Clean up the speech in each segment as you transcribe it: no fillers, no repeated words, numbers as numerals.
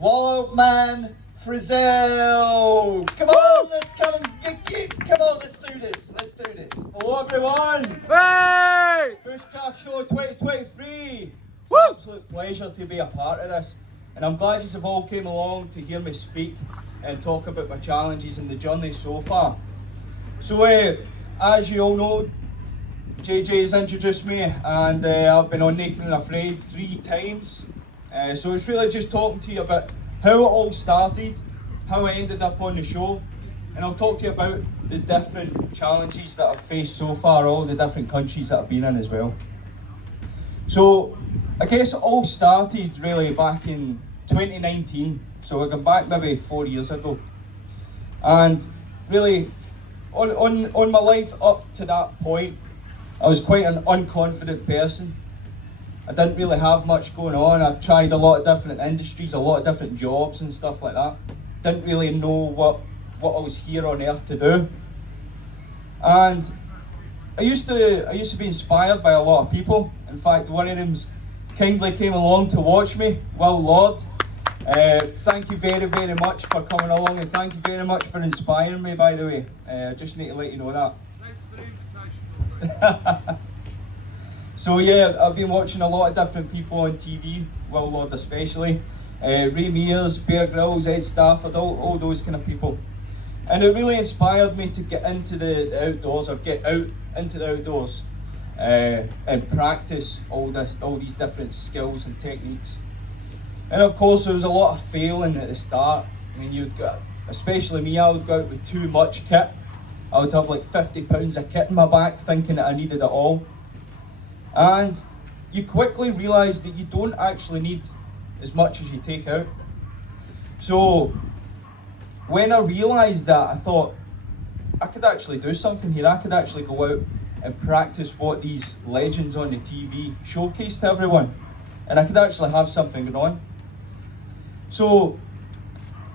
WildMan Frizzell. Come on, come on, let's do this. Hello everyone! Hey! Bushcraft Show 2023. It's Woo! an absolute pleasure to be a part of this, and I'm glad you all came along to hear me speak and talk about my challenges and the journey so far. So as you all know, JJ has introduced me, and I've been on Naked and Afraid 3 times. So it's really just talking to you about how it all started, how I ended up on the show, and I'll talk to you about the different challenges that I've faced so far, all the different countries that I've been in as well. So I guess it all started really back in 2019, so we're going back maybe 4 years ago. And really, on my life up to that point, I was quite an unconfident person. I didn't really have much going on. I tried a lot of different industries, a lot of different jobs and stuff like that. Didn't really know what I was here on earth to do. And I used to be inspired by a lot of people. In fact, one of them kindly came along to watch me, Will Lord. Thank you very, very much for coming along, and thank you very much for inspiring me, by the way. I just need to let you know that. Thanks for the invitation. So yeah, I've been watching a lot of different people on TV, Will Lord especially, Ray Mears, Bear Grylls, Ed Stafford, all those kind of people. And it really inspired me to get into the outdoors, or get out into the outdoors and practice all these different skills and techniques. And of course there was a lot of failing at the start. I mean, especially me, I would go out with too much kit. I would have like 50 pounds of kit in my back thinking that I needed it all. And you quickly realise that you don't actually need as much as you take out. So when I realised that, I thought I could actually do something here. I could actually go out and practice what these legends on the TV showcase to everyone, and I could actually have something going on. So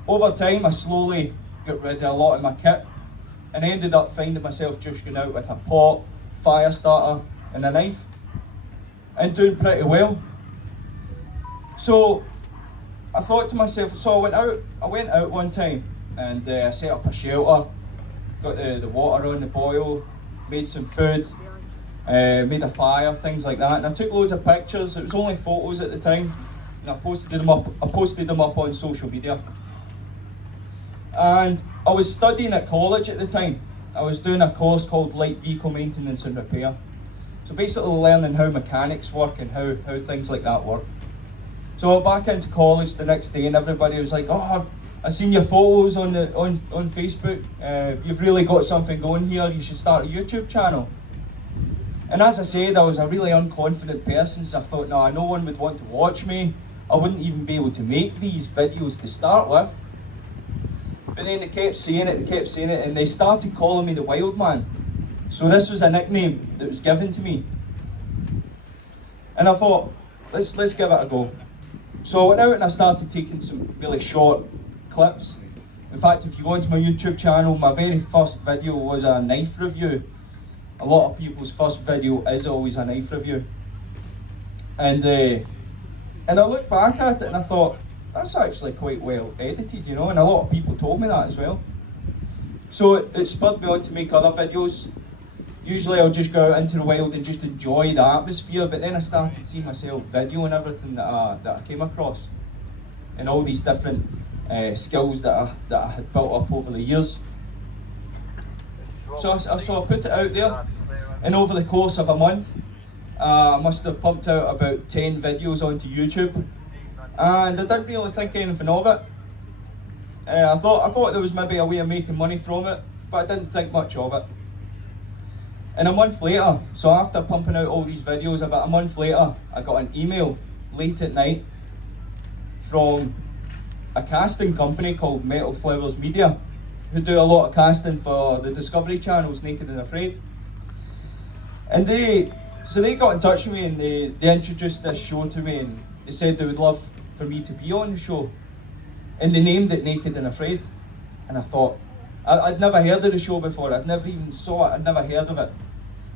over time I slowly got rid of a lot of my kit, and I ended up finding myself just going out with a pot, fire starter and a knife, and doing pretty well. So I thought to myself, so I went out one time, and I set up a shelter, got the water on the boil, made some food, made a fire, things like that, and I took loads of pictures. It was only photos at the time, and I posted them up on social media. And I was studying at college at the time. I was doing a course called Light Vehicle Maintenance and Repair. So basically learning how mechanics work and how things like that work. So I went back into college the next day, and everybody was like, "Oh, I've seen your photos on Facebook. You've really got something going here. You should start a YouTube channel." And as I said, I was a really unconfident person, so I thought, no one would want to watch me. I wouldn't even be able to make these videos to start with. But then they kept saying it, and they started calling me the WildMan. So this was a nickname that was given to me. And I thought, let's give it a go. So I went out and I started taking some really short clips. In fact, if you go into my YouTube channel, my very first video was a knife review. A lot of people's first video is always a knife review. And I looked back at it and I thought, that's actually quite well edited, you know, and a lot of people told me that as well. So it spurred me on to make other videos. Usually I'll just go out into the wild and just enjoy the atmosphere, but then I started seeing myself videoing everything that I came across, and all these different skills that I had built up over the years. So I put it out there, and over the course of a month, I must have pumped out about 10 videos onto YouTube, and I didn't really think anything of it. I thought there was maybe a way of making money from it, but I didn't think much of it. And a month later, so after pumping out all these videos, about a month later, I got an email late at night from a casting company called Metal Flowers Media, who do a lot of casting for the Discovery Channel's Naked and Afraid. And they got in touch with me, and they introduced this show to me, and they said they would love for me to be on the show. And they named it Naked and Afraid. And I thought, I'd never heard of the show before, I'd never even saw it, I'd never heard of it.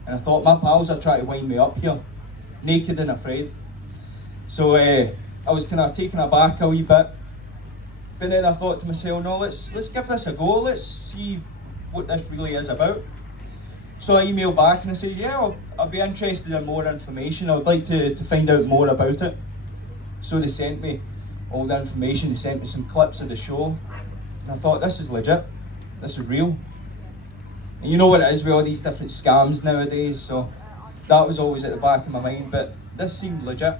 And I thought, my pals are trying to wind me up here, Naked and Afraid. So I was kind of taken aback a wee bit, But then I thought to myself, no, let's give this a go. Let's see what this really is about. So I emailed back and I said, yeah, I'll be interested in more information. I would like to find out more about it. So they sent me all the information. They sent me some clips of the show. And I thought, this is legit. This is real. And you know what it is with all these different scams nowadays. So that was always at the back of my mind. But this seemed legit.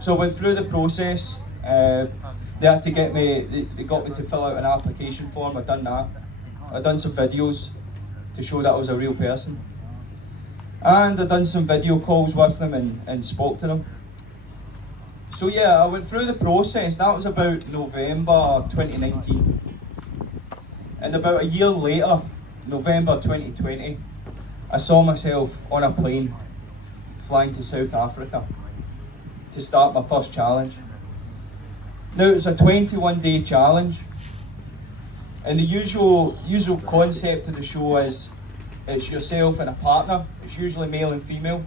So I went through the process. They had to get me, they got me to fill out an application form. I'd done that. I'd done some videos to show that I was a real person. And I'd done some video calls with them and spoke to them. So yeah, I went through the process. That was about November 2019. And about a year later, November 2020, I saw myself on a plane flying to South Africa to start my first challenge. Now, it's a 21-day challenge, and the usual concept of the show is it's yourself and a partner. It's usually male and female.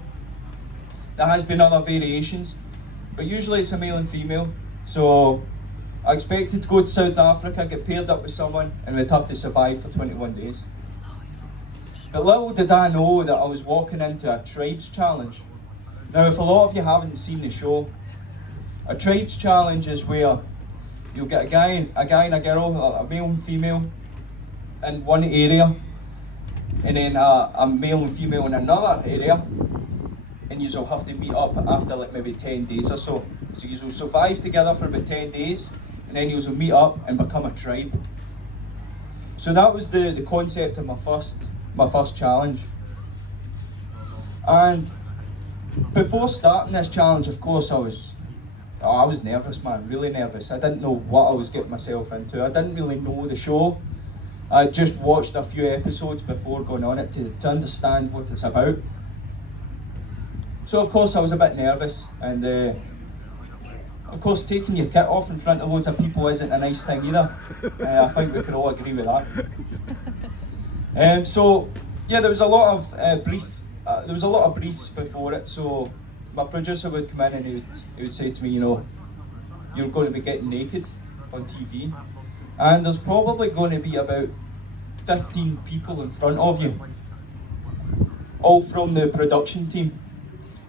There has been other variations, but usually it's a male and female. So I expected to go to South Africa, get paired up with someone, and we'd have to survive for 21 days. But little did I know that I was walking into a tribes challenge. Now, if a lot of you haven't seen the show, a tribes challenge is where you'll get a guy and a girl, a male and female, in one area, and then a male and female in another area, and you'll have to meet up after like maybe 10 days or so. So you'll survive together for about 10 days, and then you'll meet up and become a tribe. So that was the concept of my first challenge. And before starting this challenge, of course, I was nervous, man, really nervous. I didn't know what I was getting myself into. I didn't really know the show. I just watched a few episodes before going on it to understand what it's about. So of course I was a bit nervous, and of course taking your kit off in front of loads of people isn't a nice thing either. I think we can all agree with that. So yeah, there was a lot of briefs before it. So my producer would come in and he would say to me, you know, you're going to be getting naked on TV, and there's probably going to be about 15 people in front of you, all from the production team,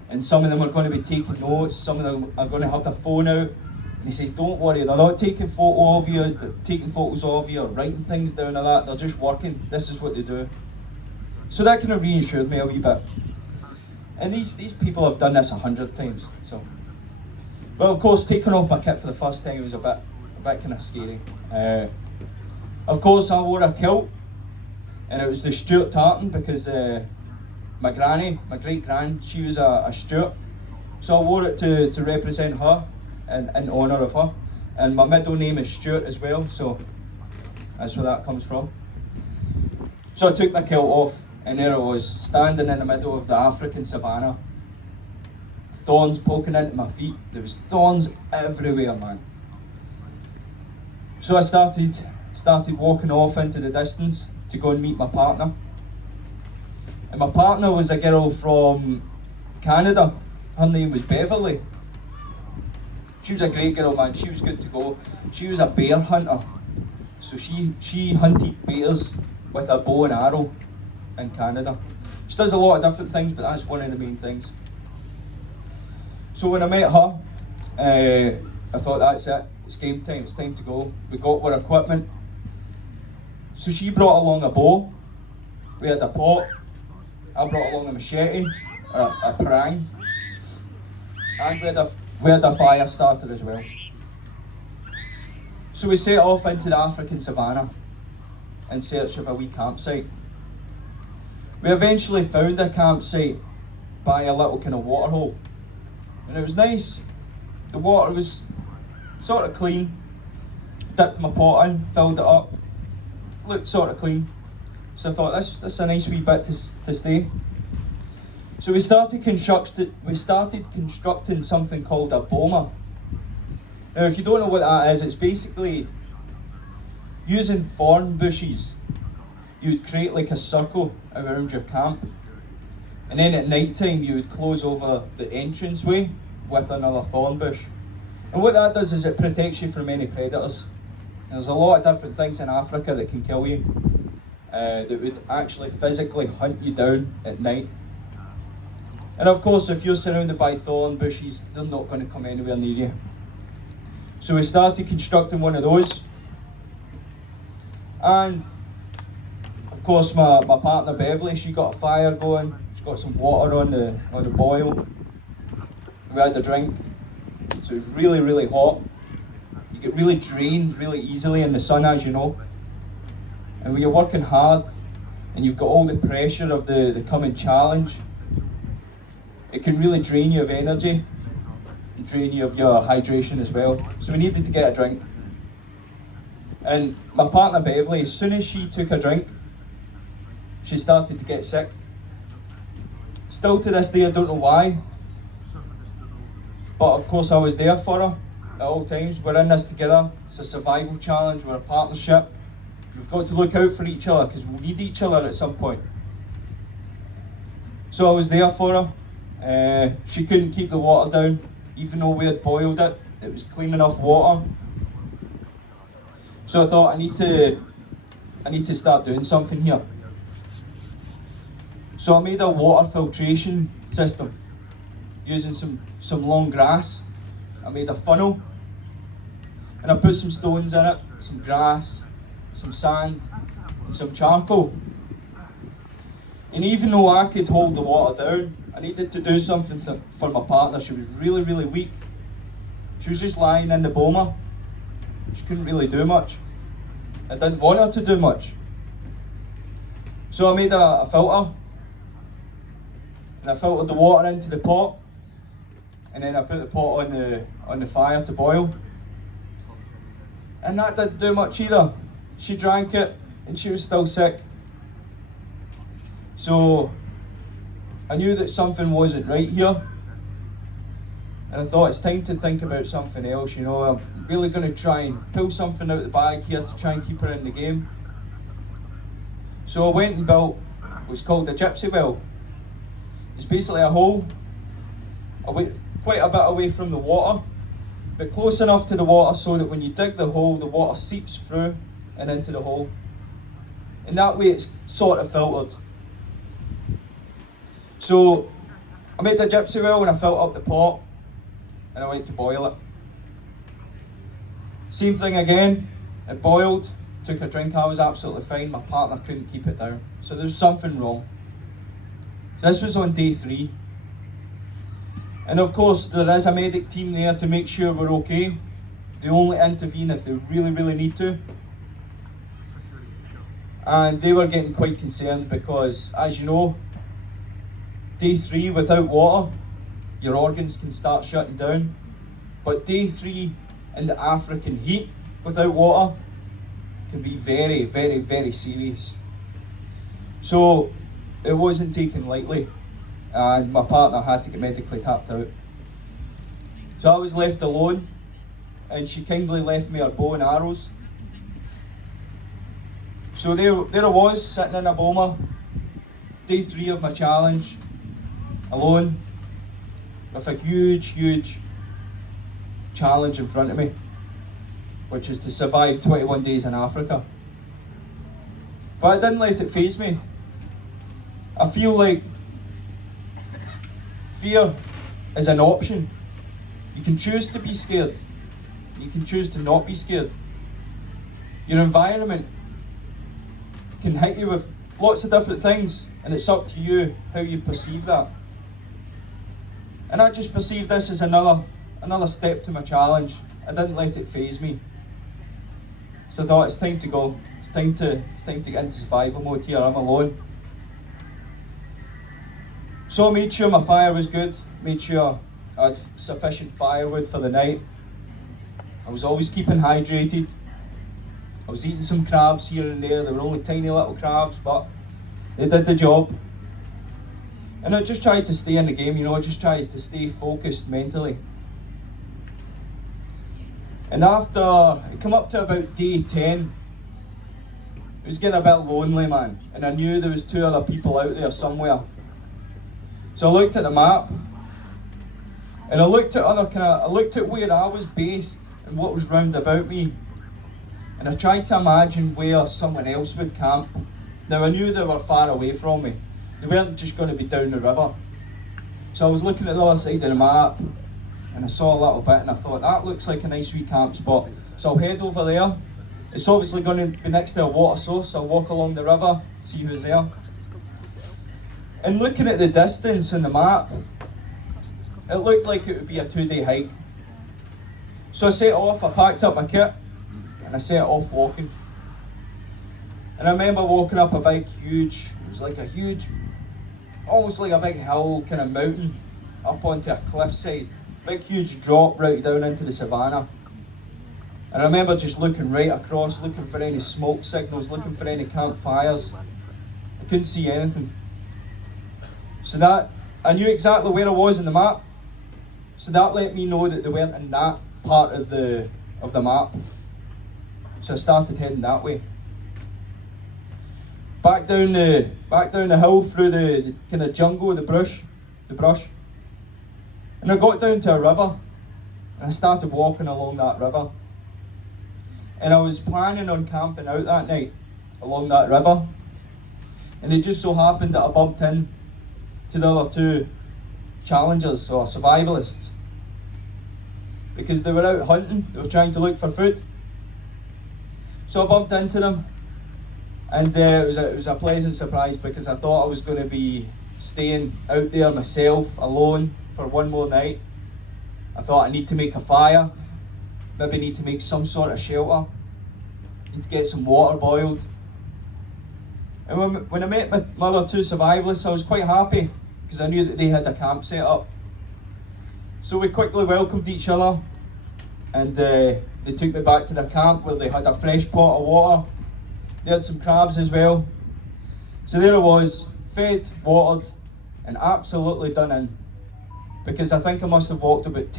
and some of them are going to be taking notes, some of them are going to have their phone out, and he says, don't worry, they're not taking photos of you or writing things down or that, they're just working, this is what they do. So that kind of reassured me a wee bit. And these people have done this 100 times. So, well, of course, taking off my kit for the first time was a bit kind of scary. Of course, I wore a kilt, and it was the Stuart tartan because my great gran, she was a Stuart. So I wore it to represent her and in honour of her. And my middle name is Stuart as well, so that's where that comes from. So I took my kilt off, and there I was, standing in the middle of the African savannah. Thorns poking into my feet. There was thorns everywhere, man. So I started walking off into the distance to go and meet my partner. And my partner was a girl from Canada. Her name was Beverly. She was a great girl, man. She was good to go. She was a bear hunter. So she hunted bears with a bow and arrow in Canada. She does a lot of different things, but that's one of the main things. So when I met her, I thought, that's it, it's game time, it's time to go. We got our equipment. So she brought along a bow, we had a pot, I brought along a machete, a prang, and we had a fire starter as well. So we set off into the African savannah in search of a wee campsite. We eventually found a campsite by a little kind of waterhole, and it was nice. The water was sort of clean. Dipped my pot in, filled it up, looked sort of clean. So I thought this is a nice wee bit to stay. So we started constructing something called a boma. Now, if you don't know what that is, it's basically using thorn bushes. You would create like a circle around your camp, and then at night time you would close over the entranceway with another thorn bush. And what that does is it protects you from any predators. There's a lot of different things in Africa that can kill you, that would actually physically hunt you down at night. And of course, if you're surrounded by thorn bushes, they're not going to come anywhere near you. So we started constructing one of those. And of course, my partner Beverly, she got a fire going. She got some water on the boil. We had a drink. So it was really, really hot. You get really drained really easily in the sun, as you know. And when you're working hard and you've got all the pressure of the coming challenge, it can really drain you of energy and drain you of your hydration as well. So we needed to get a drink. And my partner Beverly, as soon as she took a drink, she started to get sick. Still to this day, I don't know why. But of course I was there for her at all times. We're in this together. It's a survival challenge, we're a partnership. We've got to look out for each other because we'll need each other at some point. So I was there for her. She couldn't keep the water down, even though we had boiled it. It was clean enough water. So I thought I need to start doing something here. So I made a water filtration system using some long grass. I made a funnel and I put some stones in it, some grass, some sand and some charcoal. And even though I could hold the water down, I needed to do something for my partner. She was really, really weak. She was just lying in the boma. She couldn't really do much. I didn't want her to do much. So I made a filter. And I filtered the water into the pot. And then I put the pot on the fire to boil. And that didn't do much either. She drank it and she was still sick. So I knew that something wasn't right here. And I thought it's time to think about something else, you know. I'm really going to try and pull something out of the bag here to try and keep her in the game. So I went and built what's called a gypsy well. It's basically a hole quite a bit away from the water, but close enough to the water so that when you dig the hole, the water seeps through and into the hole. And that way it's sort of filtered. So I made the gypsy well and I filled up the pot and I went to boil it. Same thing again, it boiled, took a drink, I was absolutely fine, my partner couldn't keep it down. So there was something wrong. So this was on day 3. And of course there is a medic team there to make sure we're okay. They only intervene if they really, really need to. And they were getting quite concerned because, as you know, day 3 without water, your organs can start shutting down. But day 3 in the African heat without water can be very, very, very serious. So it wasn't taken lightly and my partner had to get medically tapped out. So I was left alone and she kindly left me her bow and arrows. So there I was, sitting in a boma, day 3 of my challenge, alone, with a huge, huge challenge in front of me, which is to survive 21 days in Africa. But I didn't let it faze me. I feel like fear is an option. You can choose to be scared. You can choose to not be scared. Your environment can hit you with lots of different things, and it's up to you how you perceive that. And I just perceived this as another step to my challenge. I didn't let it faze me. So I thought it's time to go. It's time to get into survival mode here. I'm alone. So I made sure my fire was good, made sure I had sufficient firewood for the night. I was always keeping hydrated. I was eating some crabs here and there. They were only tiny little crabs, but they did the job. And I just tried to stay in the game, you know, I just tried to stay focused mentally. And after, it came up to about day 10, it was getting a bit lonely, man. And I knew there was 2 other people out there somewhere. So I looked at the map, and I looked at where I was based and what was round about me. and I tried to imagine where someone else would camp. Now I knew they were far away from me. They weren't just going to be down the river. So I was looking at the other side of the map, and I saw a little bit, and I thought, that looks like a nice wee camp spot. So I'll head over there. It's obviously going to be next to a water source, so I'll walk along the river, see who's there. And looking at the distance on the map, it looked like it would be a 2-day hike. So I set off, I packed up my kit, and I set off walking. And I remember walking up a big, huge, it was like a huge, almost like a big hill, kind of mountain, up onto a cliffside. Big, huge drop right down into the savannah. And I remember just looking right across, looking for any smoke signals, looking for any campfires. I couldn't see anything. So that, I knew exactly where I was in the map. So that let me know that they weren't in that part of the map. So I started heading that way. Back down the hill through the kind of jungle, the brush. And I got down to a river, and I started walking along that river. And I was planning on camping out that night along that river. And it just so happened that I bumped in to the other two challengers or survivalists, because they were out hunting, they were trying to look for food. So I bumped into them, and it was a pleasant surprise, because I thought I was going to be staying out there myself alone for one more night. I thought I need to make a fire, maybe need to make some sort of shelter, need to get some water boiled. And when I met my other two survivalists, I was quite happy, because I knew that they had a camp set up. So we quickly welcomed each other, and they took me back to their camp, where they had a fresh pot of water. They had some crabs as well. So there I was, fed, watered, and absolutely done in. Because I think I must have walked about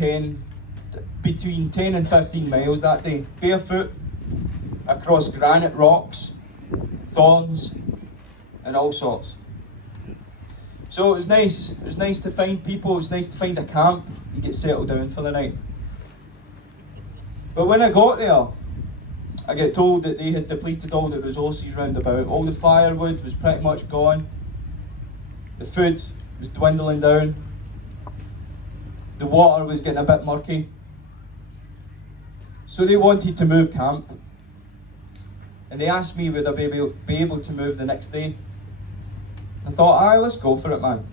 between 10 and 15 miles that day, barefoot, across granite rocks, thorns, and all sorts. So it was nice. It was nice to find people. It was nice to find a camp and get settled down for the night. But when I got there, I get told that they had depleted all the resources round about. All the firewood was pretty much gone. The food was dwindling down. The water was getting a bit murky. So they wanted to move camp. And they asked me would I be able to move the next day. I thought, aye, let's go for it, man.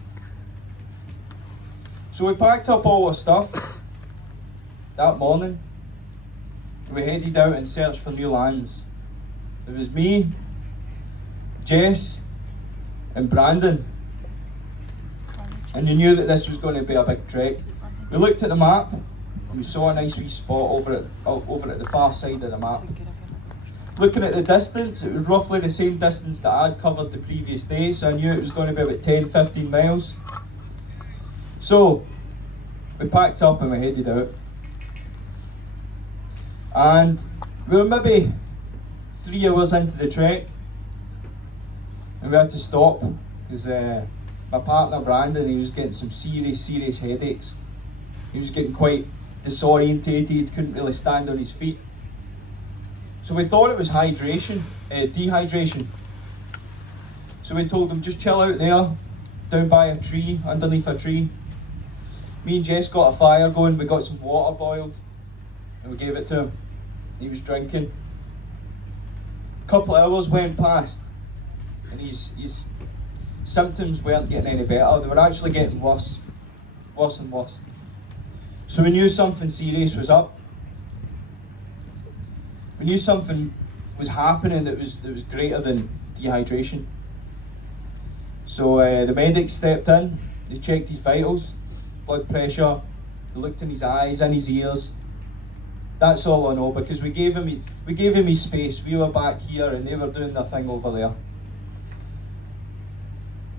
So we packed up all our stuff that morning. And we headed out and searched for new lands. It was me, Jess, and Brandon. And you knew that this was going to be a big trek. We looked at the map, and we saw a nice wee spot over at the far side of the map. Looking at the distance, it was roughly the same distance that I'd covered the previous day, so I knew it was going to be about 10-15 miles. So, we packed up and we headed out. And we were maybe 3 hours into the trek, and we had to stop, because my partner Brandon, he was getting some serious headaches. He was getting quite disorientated, couldn't really stand on his feet. So we thought it was dehydration. So we told him, just chill out there, down by a tree, underneath a tree. Me and Jess got a fire going, we got some water boiled, and we gave it to him. He was drinking. A couple of hours went past, and his symptoms weren't getting any better. They were actually getting worse and worse. So we knew something serious was up. We knew something was happening that was greater than dehydration. So the medics stepped in, they checked his vitals, blood pressure, they looked in his eyes, in his ears. That's all I know, because we gave him his space. We were back here and they were doing their thing over there.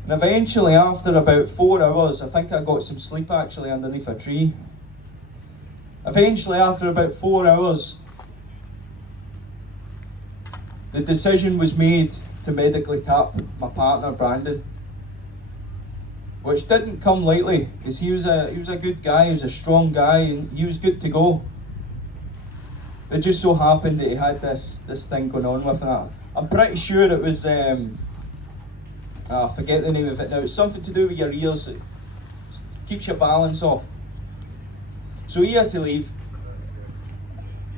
And eventually, after about 4 hours, I think I got some sleep actually underneath a tree. Eventually, after about 4 hours, the decision was made to medically tap my partner Brandon, which didn't come lightly, because he was a good guy, he was a strong guy, and he was good to go. It just so happened that he had this thing going on with that. I'm pretty sure it was, I forget the name of it now, it's something to do with your ears, it keeps your balance off. So he had to leave.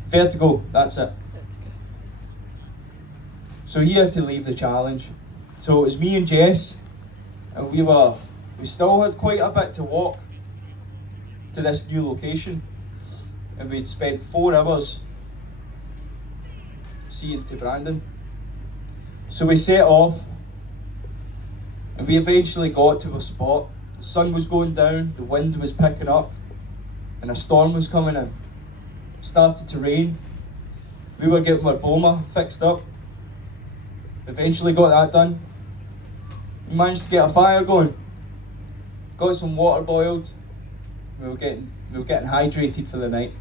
Vertigo, that's it. So he had to leave the challenge. So it was me and Jess, and we still had quite a bit to walk to this new location, and we'd spent 4 hours seeing to Brandon. So we set off, and we eventually got to a spot. The sun was going down, the wind was picking up, and a storm was coming in. Started to rain. We were getting our boma fixed up. Eventually got that done. We managed to get a fire going. Got some water boiled. We were getting hydrated for the night.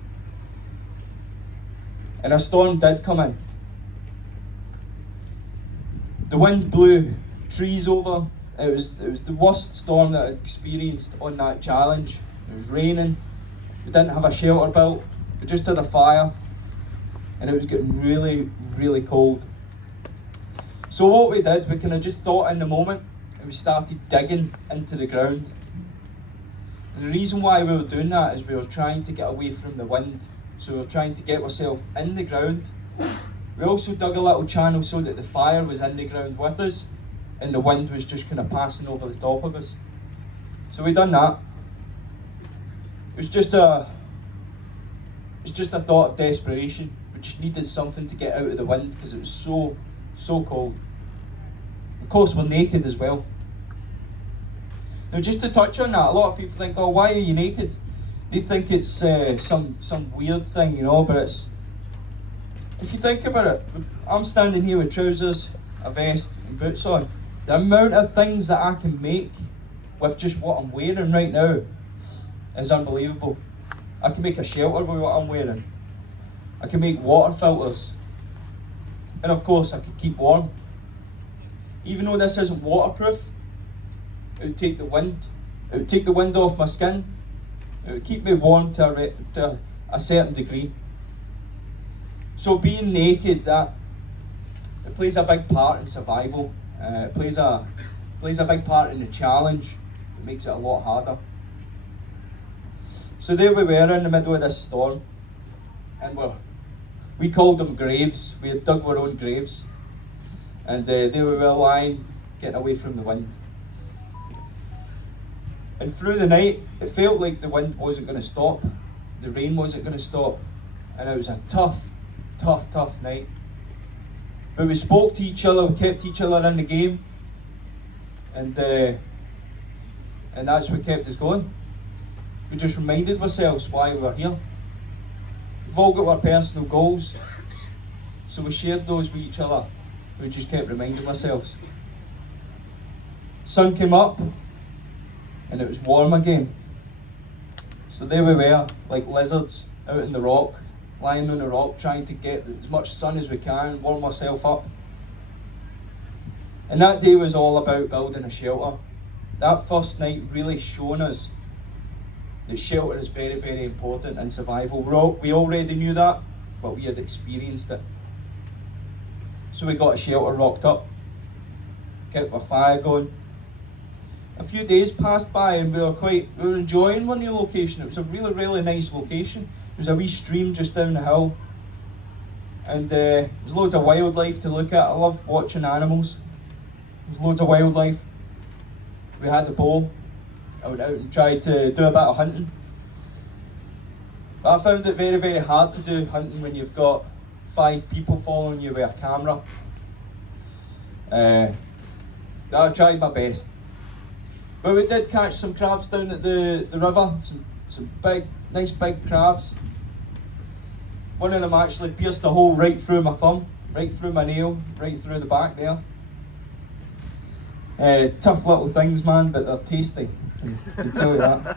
And a storm did come in. The wind blew trees over. It was the worst storm that I experienced on that challenge. It was raining. We didn't have a shelter built. We just had a fire. And it was getting really, really cold. So what we did, we kind of just thought in the moment, and we started digging into the ground. And the reason why we were doing that is we were trying to get away from the wind. So we were trying to get ourselves in the ground. We also dug a little channel so that the fire was in the ground with us, and the wind was just kind of passing over the top of us. So we done that. It was just a thought of desperation. We just needed something to get out of the wind because it was so cold. Of course, we're naked as well. Now, just to touch on that, a lot of people think, "Oh, why are you naked?" They think it's some weird thing, you know. But it's, if you think about it, I'm standing here with trousers, a vest, and boots on. The amount of things that I can make with just what I'm wearing right now is unbelievable. I can make a shelter with what I'm wearing. I can make water filters. And of course, I could keep warm. Even though this isn't waterproof, it would take the wind. It would take the wind off my skin. It would keep me warm to a certain degree. So being naked, it plays a big part in survival. It plays a big part in the challenge. It makes it a lot harder. So there we were in the middle of this storm, and we called them graves. We had dug our own graves, and there we were lying, getting away from the wind. And through the night, it felt like the wind wasn't going to stop, the rain wasn't going to stop, and it was a tough night. But we spoke to each other, we kept each other in the game, and that's what kept us going. We just reminded ourselves why we were here. We've all got our personal goals, so we shared those with each other. We just kept reminding ourselves. Sun came up, and it was warm again. So there we were, like lizards, out in the rock, lying on the rock, trying to get as much sun as we can, warm ourselves up. And that day was all about building a shelter. That first night really shown us that shelter is very, very important in survival. We already knew that, but we had experienced it. So we got a shelter rocked up, kept our fire going. A few days passed by and we were enjoying our new location. It was a really, really nice location. There was a wee stream just down the hill, and there was loads of wildlife to look at. I love watching animals. There was loads of wildlife. We had a bow. I went out and tried to do a bit of hunting. But I found it very, very hard to do hunting when you've got 5 people following you with a camera. I tried my best. But we did catch some crabs down at the river, some big, nice big crabs. One of them actually pierced a hole right through my thumb, right through my nail, right through the back there. Tough little things, man, but they're tasty. I can tell you that.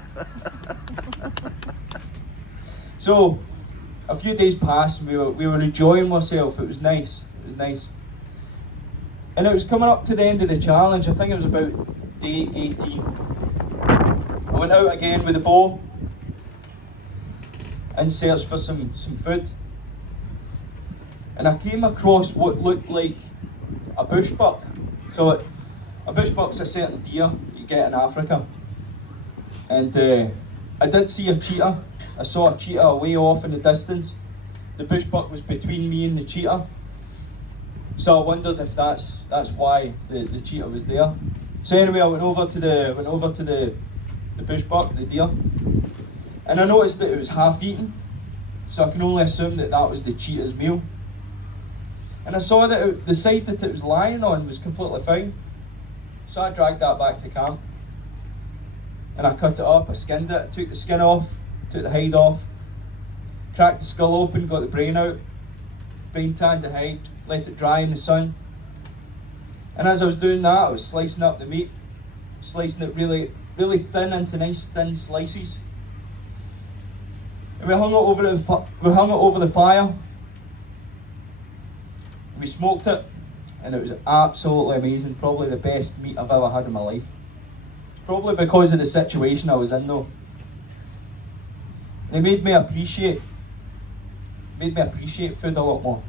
So, a few days passed and we were enjoying ourselves. It was nice. And it was coming up to the end of the challenge. I think it was about day 18. I went out again with the bow and searched for some food. and I came across what looked like a bush buck. So a bush buck's a certain deer you get in Africa. And I did see a cheetah. I saw a cheetah way off in the distance. The bush buck was between me and the cheetah. So I wondered if that's why the cheetah was there. So anyway, I went over to the bush buck, the deer, and I noticed that it was half eaten. So I can only assume that was the cheetah's meal. And I saw that the side that it was lying on was completely fine. So I dragged that back to camp. And I cut it up, I skinned it, took the skin off, took the hide off, cracked the skull open, got the brain out, brain tanned the hide, let it dry in the sun. And as I was doing that, I was slicing up the meat, slicing it really, really thin into nice thin slices. And we hung it over the fire. We smoked it, and it was absolutely amazing. Probably the best meat I've ever had in my life. Probably because of the situation I was in though. And it made me appreciate food a lot more.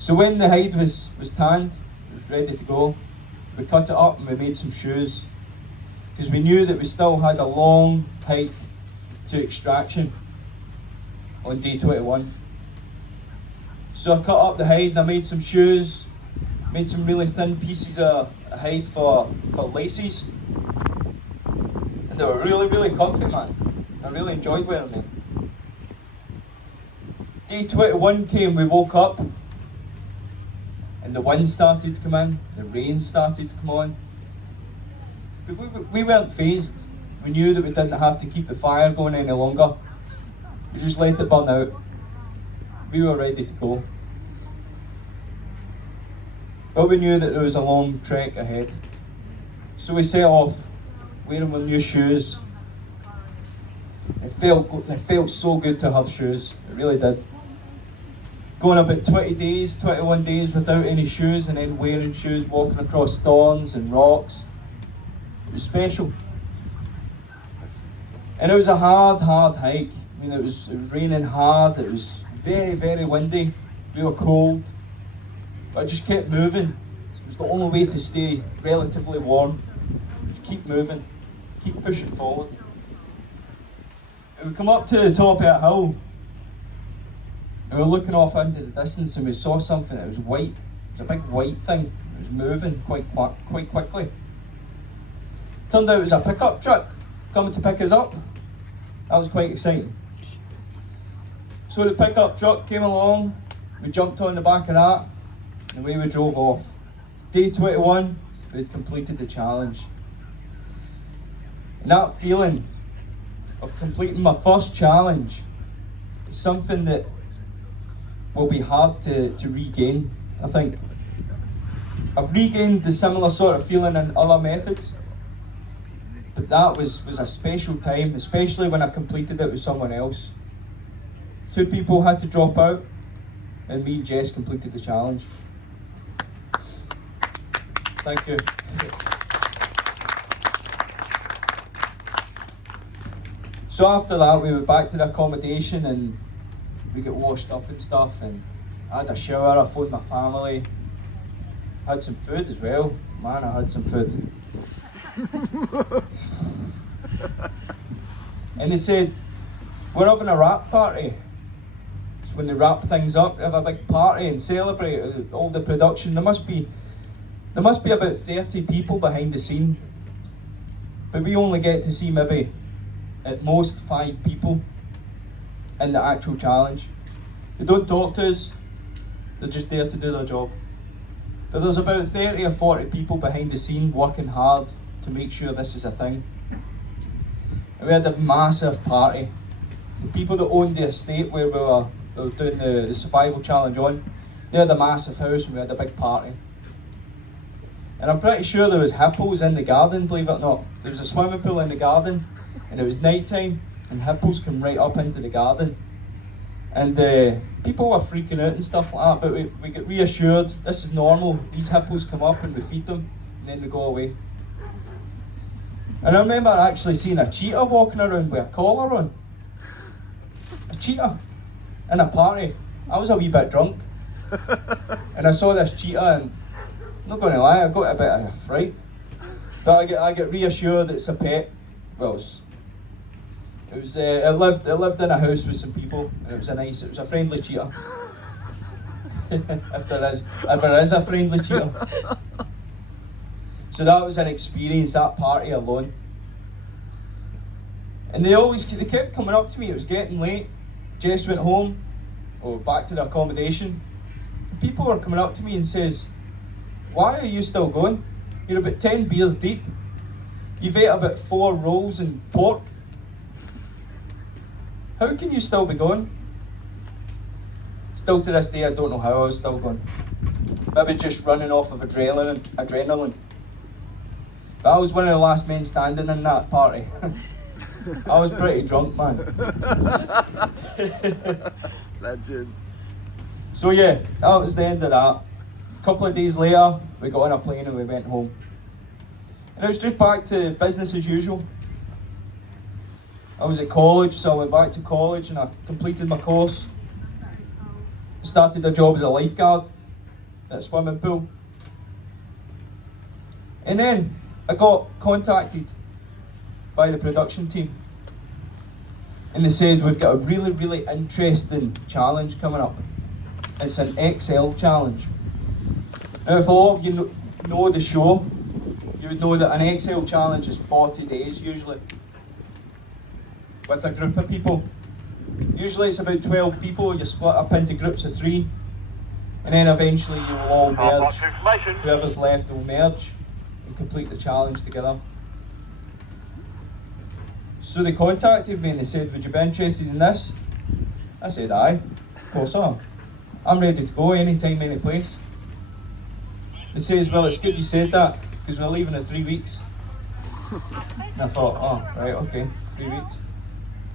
So when the hide was tanned, it was ready to go, we cut it up and we made some shoes. Because we knew that we still had a long hike to extraction on day 21. So I cut up the hide and I made some shoes, made some really thin pieces of hide for laces. And they were really, really comfy, man. I really enjoyed wearing them. Day 21 came, we woke up and the wind started to come in, the rain started to come on. But we weren't phased. We knew that we didn't have to keep the fire going any longer. We just let it burn out. We were ready to go. But we knew that there was a long trek ahead. So we set off, wearing our new shoes. It felt so good to have shoes, it really did. Going about 21 days without any shoes and then wearing shoes, walking across thorns and rocks. It was special. And it was a hard hike. I mean, it was raining hard, it was very, very windy. We were cold, but I just kept moving. It was the only way to stay relatively warm. Just keep moving, keep pushing forward. And we come up to the top of that hill, and we were looking off into the distance, and we saw something that was white. It was a big white thing. It was moving quite quickly. Turned out it was a pickup truck coming to pick us up. That was quite exciting. So the pickup truck came along, we jumped on the back of that, and away we drove off. Day 21, we had completed the challenge. And that feeling of completing my first challenge is something that will be hard to regain, I think. I've regained the similar sort of feeling in other methods, but that was a special time, especially when I completed it with someone else. 2 people had to drop out, and me and Jess completed the challenge. Thank you. So after that, we went back to the accommodation and we got washed up and stuff, and I had a shower, I phoned my family. I had some food as well. Man, I had some food. And they said, we're having a wrap party. So when they wrap things up, they have a big party and celebrate all the production. There must be about 30 people behind the scene. But we only get to see maybe at most 5 people in the actual challenge. They don't talk to us, they're just there to do their job. But there's about 30 or 40 people behind the scene working hard to make sure this is a thing. And we had a massive party. The people that owned the estate where we were doing the survival challenge on, they had a massive house and we had a big party. And I'm pretty sure there was hippos in the garden, believe it or not. There was a swimming pool in the garden and it was night time and hippos come right up into the garden. And people were freaking out and stuff like that, but we got reassured, this is normal. These hippos come up and we feed them and then they go away. And I remember actually seeing a cheetah walking around with a collar on. A cheetah in a party. I was a wee bit drunk, and I saw this cheetah, and I'm not going to lie, I got a bit of a fright. But I get reassured it's a pet. Well, it lived in a house with some people, and it was a friendly cheetah. if there is a friendly cheetah. So that was an experience, that party alone. And they kept coming up to me. It was getting late. Jess went home, or back to the accommodation. People were coming up to me and says, "Why are you still going? You're about 10 beers deep. You've ate about 4 rolls and pork. How can you still be going?" Still to this day, I don't know how I was still going. Maybe just running off of adrenaline. But I was one of the last men standing in that party. I was pretty drunk, man. Legend. So yeah, that was the end of that. A couple of days later, we got on a plane and we went home. And it was just back to business as usual. I was at college, so I went back to college and I completed my course. Started a job as a lifeguard at a swimming pool. And then I got contacted by the production team. And they said, "We've got a really, really interesting challenge coming up. It's an XL challenge." Now, if a lot of you know the show, you would know that an XL challenge is 40 days usually, with a group of people. Usually it's about 12 people, you split up into groups of 3, and then eventually you will all merge. Whoever's left will merge and complete the challenge together. So they contacted me and they said, "Would you be interested in this?" I said, "Aye, of course I am. I'm ready to go anytime, any place." They says, "Well, it's good you said that, because we're leaving in 3 weeks." And I thought, oh, right, okay, 3 weeks.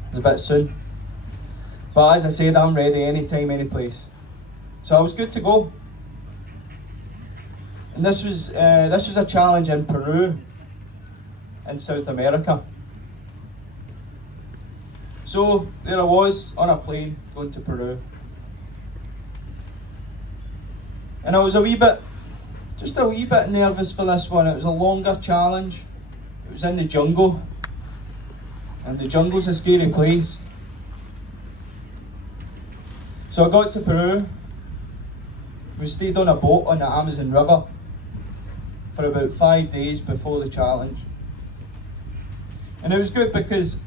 It's a bit soon. But as I said, I'm ready anytime, any place. So I was good to go. And this was a challenge in Peru, in South America. So there I was on a plane going to Peru. And I was just a wee bit nervous for this one. It was a longer challenge. It was in the jungle. And the jungle's a scary place. So I got to Peru. We stayed on a boat on the Amazon River for about 5 days before the challenge. And it was good because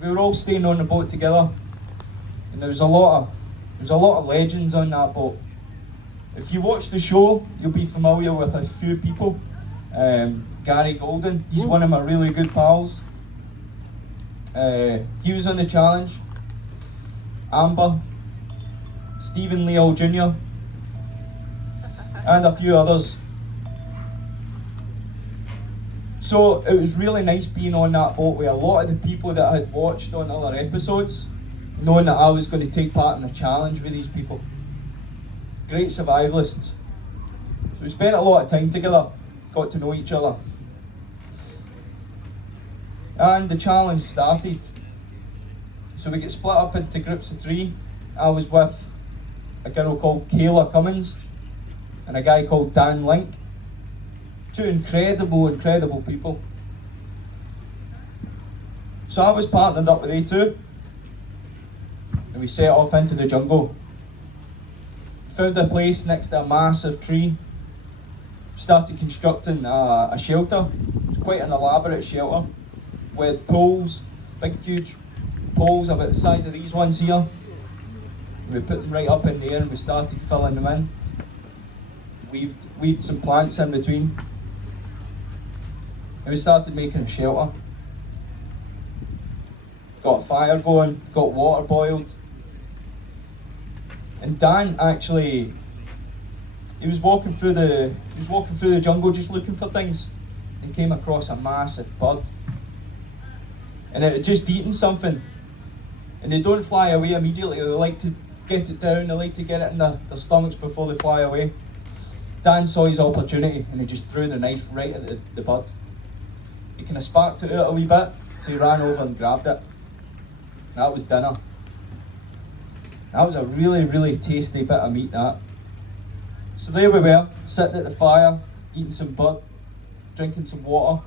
we were all staying on the boat together. And there was a lot of legends on that boat. If you watch the show, you'll be familiar with a few people. Gary Golden, he's one of my really good pals. He was on the challenge. Amber, Stephen Leal Jr. and a few others. So it was really nice being on that boat with a lot of the people that I had watched on other episodes, knowing that I was going to take part in a challenge with these people. Great survivalists. So we spent a lot of time together, got to know each other. And the challenge started. So we get split up into groups of 3. I was with a girl called Kayla Cummins and a guy called Dan Link. 2 incredible people. So I was partnered up with they 2 and we set off into the jungle. Found a place next to a massive tree. Started constructing a shelter. It was quite an elaborate shelter with poles, big huge poles about the size of these ones here. We put them right up in there and we started filling them in. Weaved some plants in between. And we started making a shelter. Got a fire going, got water boiled. And Dan actually, he was walking through the jungle just looking for things. He came across a massive bird. And it had just eaten something. And they don't fly away immediately, they like to get it down, they like to get it in their stomachs before they fly away. Dan saw his opportunity and he just threw the knife right at the bird. He kind of sparked it out a wee bit, so he ran over and grabbed it. That was dinner. That was a really, really tasty bit of meat, that. So there we were, sitting at the fire, eating some bird, drinking some water.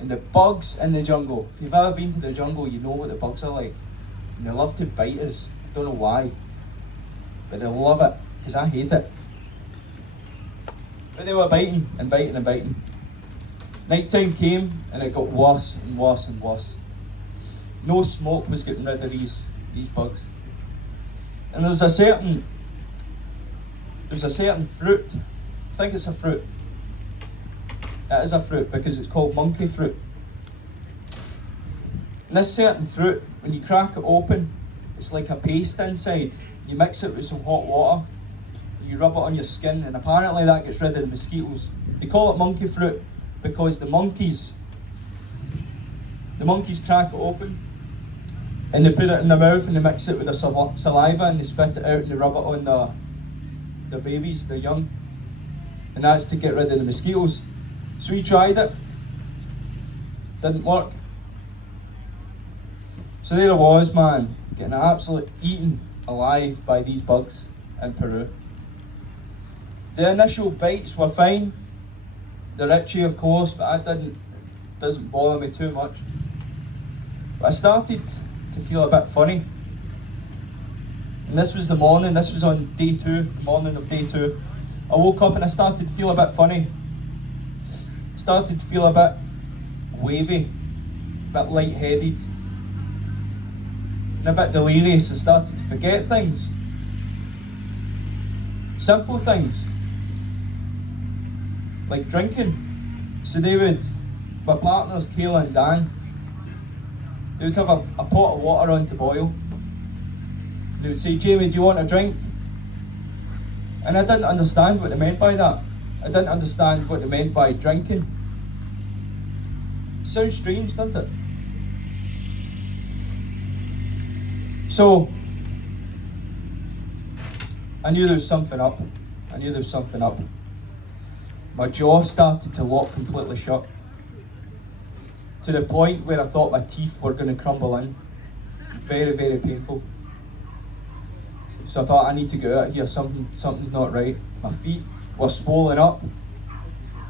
And the bugs in the jungle. If you've ever been to the jungle, you know what the bugs are like. And they love to bite us. Don't know why. But they love it, because I hate it. But they were biting and biting and biting. Night time came and it got worse and worse and worse. No smoke was getting rid of these bugs. And there's a certain fruit. I think it's a fruit. It is a fruit because it's called monkey fruit. And this certain fruit, when you crack it open, it's like a paste inside. You mix it with some hot water, you rub it on your skin, and apparently that gets rid of the mosquitoes. They call it monkey fruit because the monkeys crack it open and they put it in their mouth and they mix it with their saliva and they spit it out and they rub it on the babies, the young, and that's to get rid of the mosquitoes. So we tried it, didn't work. So there I was, man, getting absolutely eaten alive by these bugs in Peru. The initial bites were fine. They're itchy, of course, but doesn't bother me too much. But I started to feel a bit funny. And this was the morning, this was on day 2, morning of day 2. I woke up and I started to feel a bit funny. Started to feel a bit wavy, a bit lightheaded, and a bit delirious. I started to forget things. Simple things. Like drinking. So my partners, Kayla and Dan, they would have a pot of water on to boil. They would say, Jamie, do you want a drink? And I didn't understand what they meant by that. I didn't understand what they meant by drinking. Sounds strange, doesn't it? So, I knew there was something up. My jaw started to lock completely shut, to the point where I thought my teeth were going to crumble in. Very, very painful. So I thought, I need to get out of here, something's not right. My feet were swollen up,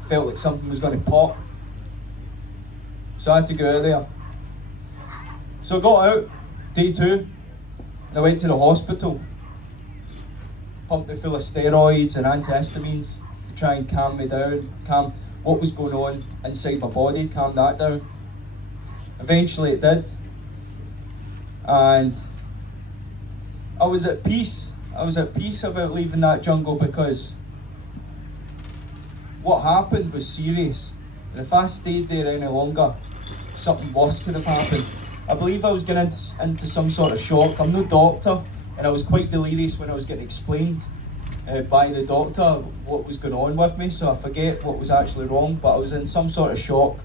felt like something was going to pop. So I had to get out of there. So I got out, day 2, and I went to the hospital. Pumped me full of steroids and antihistamines to try and calm me down, calm what was going on inside my body, calm that down. Eventually it did. And I was at peace. About leaving that jungle because what happened was serious. And if I stayed there any longer, something worse could have happened. I believe I was getting into some sort of shock. I'm no doctor, and I was quite delirious when I was getting explained by the doctor what was going on with me, so I forget what was actually wrong, but I was in some sort of shock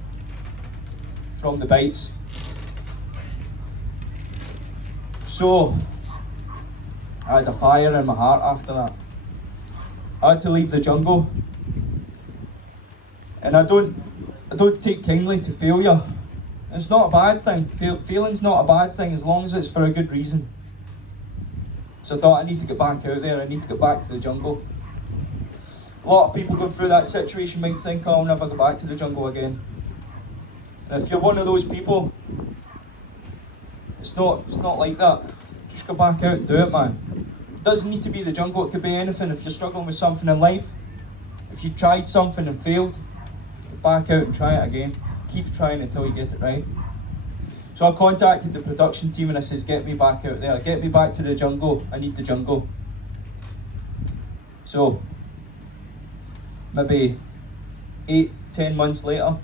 from the bites. So, I had a fire in my heart after that. I had to leave the jungle. And I don't take kindly to failure. It's not a bad thing. Failing's not a bad thing as long as it's for a good reason. So I thought I need to get back out there, I need to get back to the jungle. A lot of people going through that situation might think, oh, I'll never go back to the jungle again. And if you're one of those people, it's not like that. Just go back out and do it, man. It doesn't need to be the jungle, it could be anything. If you're struggling with something in life, if you tried something and failed, get back out and try it again. Keep trying until you get it right. So I contacted the production team and I says, get me back out there, get me back to the jungle, I need the jungle. So, maybe 8-10 months later,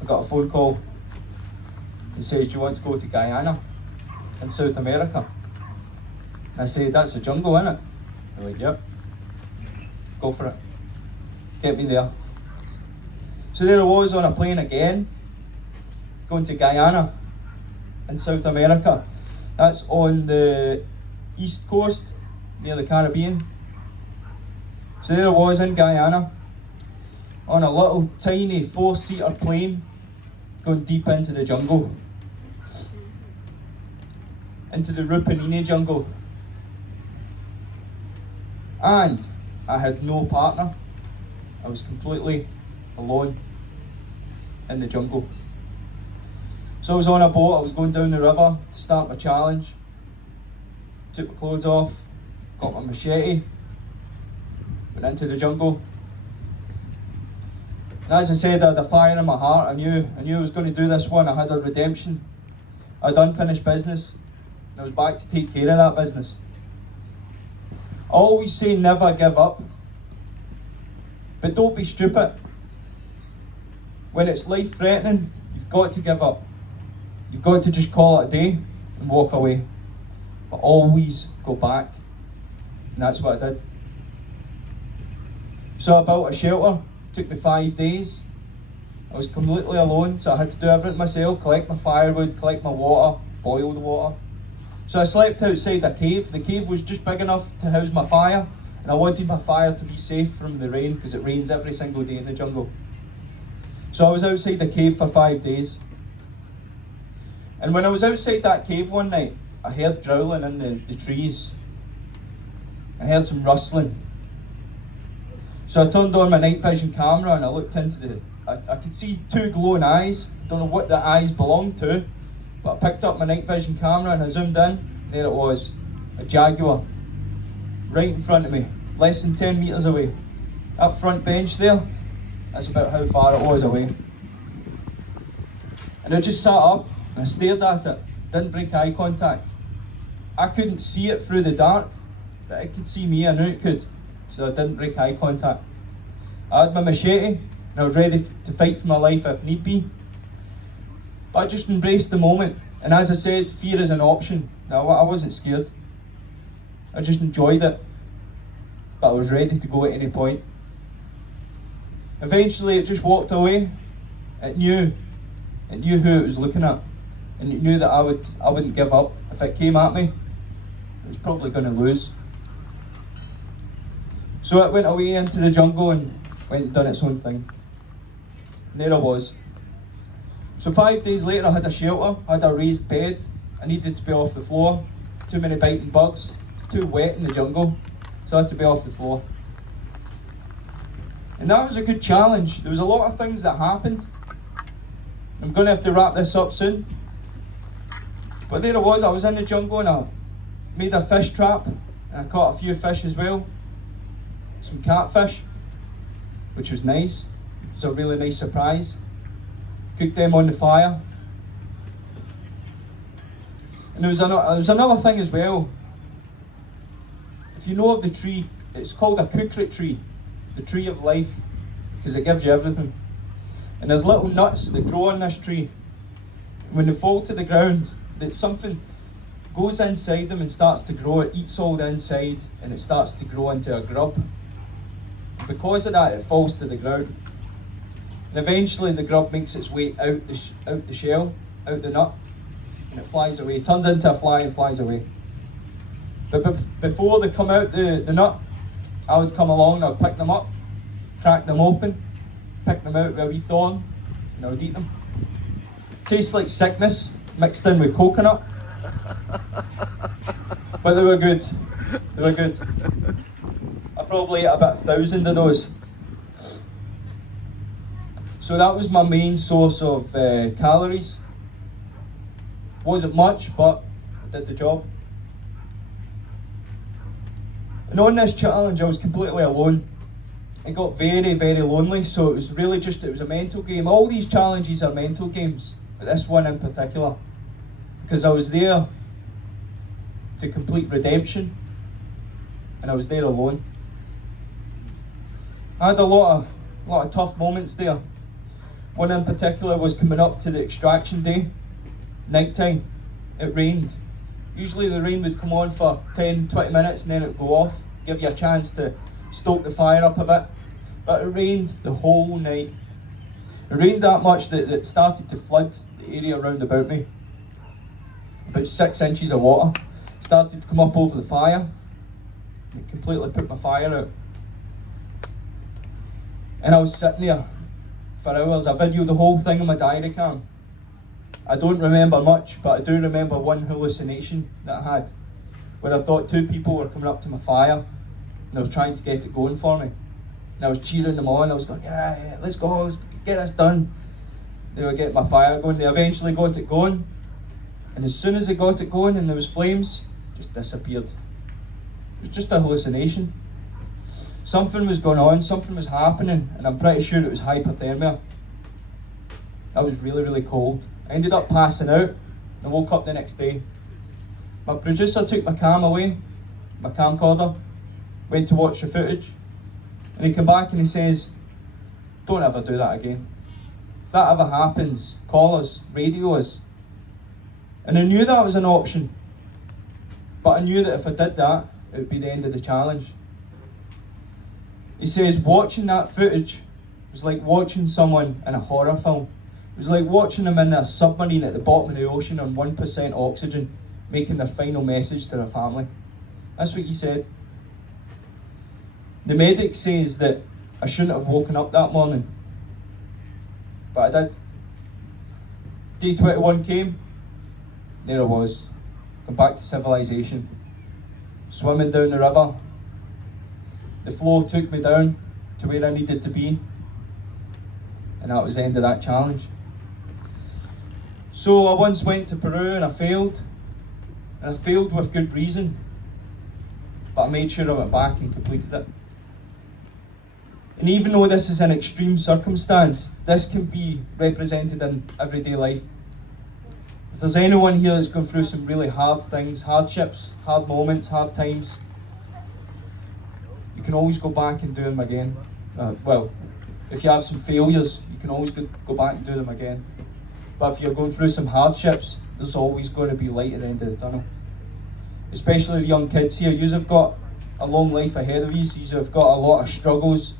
I got a phone call and says, do you want to go to Guyana in South America? And I said, that's a jungle, innit? They're like, yep, go for it, get me there. So there I was on a plane again, going to Guyana in South America. That's on the east coast, near the Caribbean. So there I was in Guyana, on a little tiny 4-seater plane, going deep into the jungle. into the Rupunini jungle. And I had no partner. I was completely alone in the jungle. So I was on a boat, I was going down the river to start my challenge. Took my clothes off, got my machete, went into the jungle. And as I said, I had a fire in my heart. I knew I was going to do this one. I had a redemption. I had unfinished business. And I was back to take care of that business. I always say never give up. But don't be stupid. When it's life threatening, you've got to give up. You've got to just call it a day and walk away. But always go back. And that's what I did. So I built a shelter. Took me 5 days. I was completely alone, so I had to do everything myself, collect my firewood, collect my water, boil the water. So I slept outside a cave. The cave was just big enough to house my fire, and I wanted my fire to be safe from the rain, because it rains every single day in the jungle. So I was outside the cave for 5 days. And when I was outside that cave one night, I heard growling in the trees. I heard some rustling. So I turned on my night vision camera and I looked into I could see two glowing eyes. Don't know what the eyes belonged to, but I picked up my night vision camera and I zoomed in. There it was, a jaguar, right in front of me, less than 10 metres away. That front bench there, that's about how far it was away. And I just sat up and I stared at it, didn't break eye contact. I couldn't see it through the dark, but it could see me, I knew it could. So I didn't break eye contact. I had my machete and I was ready to fight for my life if need be. But I just embraced the moment. And as I said, fear is an option. Now, I wasn't scared. I just enjoyed it. But I was ready to go at any point. Eventually it just walked away. It knew who it was looking at. And it knew that I wouldn't give up. If it came at me, it was probably going to lose. So it went away into the jungle and went and done its own thing. And there I was. So 5 days later I had a shelter, I had a raised bed. I needed to be off the floor. Too many biting bugs. It's too wet in the jungle. So I had to be off the floor. And that was a good challenge. There was a lot of things that happened. I'm going to have to wrap this up soon. But there I was in the jungle and I made a fish trap. And I caught a few fish as well. Some catfish, which was nice. It was a really nice surprise. Cooked them on the fire. And there was another thing as well. If you know of the tree, it's called a kukrit tree, the tree of life, because it gives you everything. And there's little nuts that grow on this tree. And when they fall to the ground, something goes inside them and starts to grow. It eats all the inside and it starts to grow into a grub. Because of that, it falls to the ground. And eventually the grub makes its way out the shell, out the nut, and it flies away. It turns into a fly and flies away. But before they come out the nut, I would come along and I would pick them up, crack them open, pick them out with a wee thorn, and I would eat them. Tastes like sickness mixed in with coconut. But they were good. They were good. I probably ate about 1,000 of those. So that was my main source of calories. Wasn't much, but it did the job. And on this challenge, I was completely alone. It got very, very lonely, so it was a mental game. All these challenges are mental games, but this one in particular, because I was there to complete redemption, and I was there alone. I had a lot of tough moments there. One in particular was coming up to the extraction day, night time. It rained. Usually the rain would come on for 10-20 minutes and then it would go off, give you a chance to stoke the fire up a bit. But it rained the whole night. It rained that much that it started to flood the area around about me. About 6 inches of water started to come up over the fire. It completely put my fire out. And I was sitting there for hours. I videoed the whole thing on my diary cam. I don't remember much, but I do remember one hallucination that I had, where I thought two people were coming up to my fire, and I was trying to get it going for me. And I was cheering them on, I was going, yeah, let's go, let's get this done. They were getting my fire going, they eventually got it going, and as soon as they got it going and there was flames, it just disappeared. It was just a hallucination. Something was going on, something was happening, and I'm pretty sure it was hypothermia. I was really, really cold. I ended up passing out, and I woke up the next day. My producer took my cam away, my camcorder, went to watch the footage, and he came back and he says, don't ever do that again. If that ever happens, call us, radio us. And I knew that was an option, but I knew that if I did that, it would be the end of the challenge. He says watching that footage was like watching someone in a horror film. It was like watching them in a submarine at the bottom of the ocean on 1% oxygen, making their final message to their family. That's what he said. The medic says that I shouldn't have woken up that morning, but I did. Day 21 came, there I was, come back to civilization, swimming down the river. The flow took me down to where I needed to be, and that was the end of that challenge. So I once went to Peru and I failed with good reason, but I made sure I went back and completed it. And even though this is an extreme circumstance, this can be represented in everyday life. If there's anyone here that's gone through some really hard things, hardships, hard moments, hard times, you can always go back and do them again. Well, if you have some failures, you can always go back and do them again. But if you're going through some hardships, there's always going to be light at the end of the tunnel. Especially the young kids here, you have got a long life ahead of you, you have got a lot of struggles.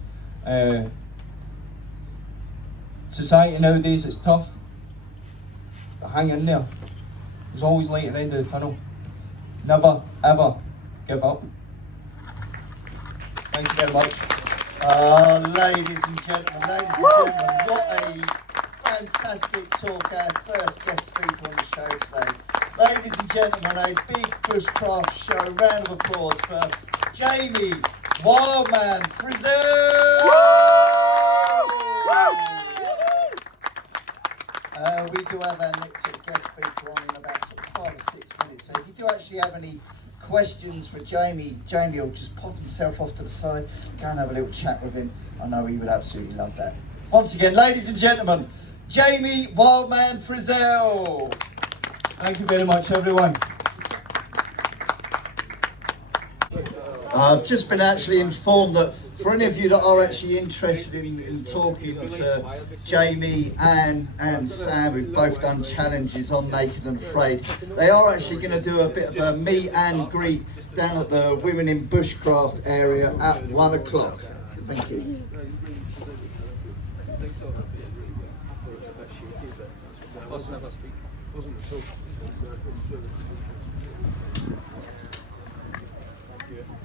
Society nowadays is tough, but hang in there. There's always light at the end of the tunnel. Never, ever give up. Thank you very much. Ladies and gentlemen, what a fantastic talk, our first guest speaker on the show today. Ladies and gentlemen, a big Bushcraft Show round of applause for Jamie WildMan Frizzell! We do have our next sort of guest speaker on in about sort of 5 or 6 minutes, so if you do actually have any questions for Jamie will just pop himself off to the side, go and have a little chat with him. I know he would absolutely love that. Once again, ladies and gentlemen, Jamie WildMan Frizzell. Thank you very much, everyone. I've just been actually informed that for any of you that are actually interested in talking to Jamie and Sam, who've both done challenges on Naked and Afraid, they are actually going to do a bit of a meet and greet down at the Women in Bushcraft area at 1 o'clock. Thank you.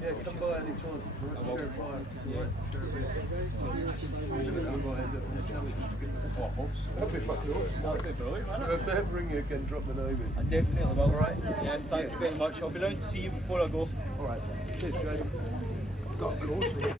Yeah, come by any time. That'd be fucking awesome. That'd be brilliant, wouldn't it? If they ever ring you again, drop the name in. I definitely will. Alright. Yeah, thank you very much. I'll be down to see you before I go. Alright. Cheers, Jay. Got a course.